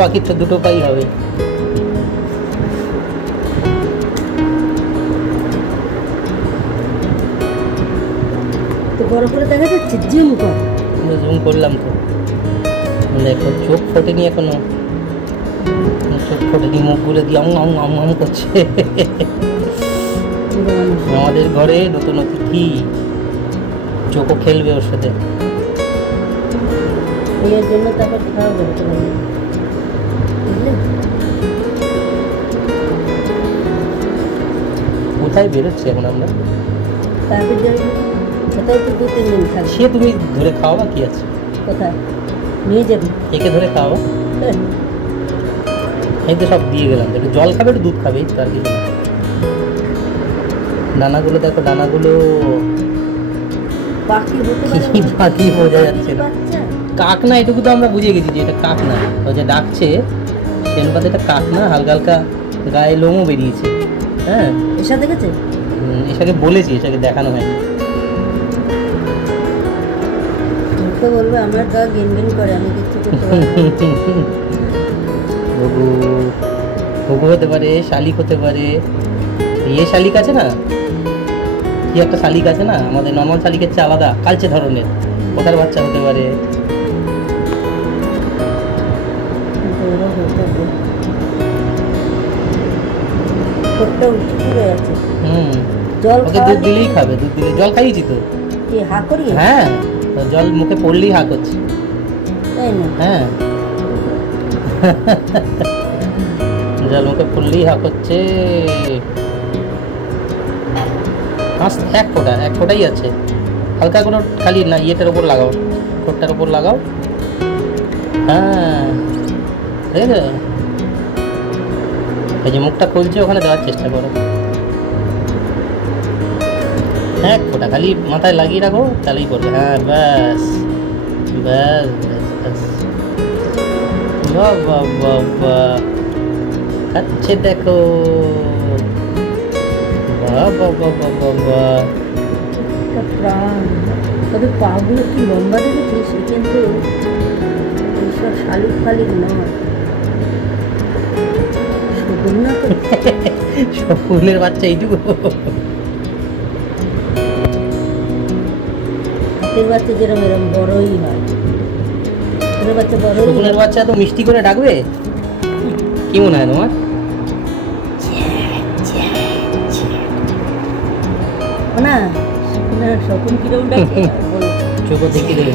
পাখির তো দুটো পাই হবে। তো বড় করে দেখা যাচ্ছে, জুম কর। জুম করলাম তো, দেখো চোখ ফোটেনি এখনো, চোখ ফোটেনি, মুখগুলো দিয়ে আম করছে। আমাদের ঘরে নতুন অতিথি, চোখও খেলবে ওর সাথে। এর জন্য তারপর খাওয়া করতে হবে, বুঝলে? কোথায় বেরোচ্ছি এখন আমরা? তারপর কোথাও তো 2-3 দিন থাকবে। সে তুমি ধরে খাওয়াবা, কি আছে? কোথায় নিয়ে যাবি? একে ধরে খাওয়াবা। এই তো সব দিয়ে গেলাম, একটু জল খাবে, একটু দুধ খাবে, এই তো আর কিছু না। ডানাগুলো দেখো, ডানাগুলো পাখি হতে কি পাখি বোঝা যাচ্ছে না। কাক না, এটুকু তো আমরা বুঝে গেছি যে এটা কাক না। ও যে ডাকছে সে অনুপাতে এটা কাক না, হালকা হালকা গায়ে লোমও বেরিয়েছে। হ্যাঁ, এসা দেখেছে? এটাকে বলেছি, এটাকে দেখানো হয়নি। তো বলবে আমার গা গিনগিন করে, আমি কিছু করতে পারি না। ঘুঘু, ঘুঘু হতে পারে, শালিক হতে পারে। ইয়ে শালিক আছে না, কি একটা শালিক আছে না আমাদের নর্মাল শালিকের চেয়ে আলাদা, কালচে ধরনের, ওটার বাচ্চা হতে পারে। জল ওকে দুধ দিলেই খাবে, দুধ দিলে। জল খাইয়েছি তো। হা করি? হ্যাঁ, জল মুখে পড়লেই হা করছে। তাই না? হ্যাঁ, জল মুখে পড়লেই হা করছে। এক ফোঁটাই আছে, হালকা কোনো, খালি না ইয়েটার উপর লাগাও, ঠোঁটটার উপর লাগাও। হ্যাঁ, ঠিক আছে। এই যে মুখটা খুলছে, ওখানে দেওয়ার চেষ্টা করো। এক ফোঁটা খালি মাথায় লাগিয়ে রাখো, তাহলেই পড়বে। হ্যাঁ, ব্যাস ব্যাস ব্যাস ব্যাস। বাহ বাহ বাহ বাহ, খাচ্ছে দেখো। বাহ বাহ বাহ বাহ বাহ বাহ। প্রাণ, তবে পাগুলো কি লম্বা দেখেছিস? সে কিন্তু এইসব শালিক ফালিক নয়, শকুন না তো। শকুনের বাচ্চা এইটুকু। হাতের বাচ্চা যেরকম এরকম বড়ই হয়, শকুনের বাচ্চা বড়ই। শকুনের বাচ্চা তো মিষ্টি করে ডাকবে, কি মনে হয় তোমার? না, শকুন কিরকম ডাকে? চোখ দেখে দেবে।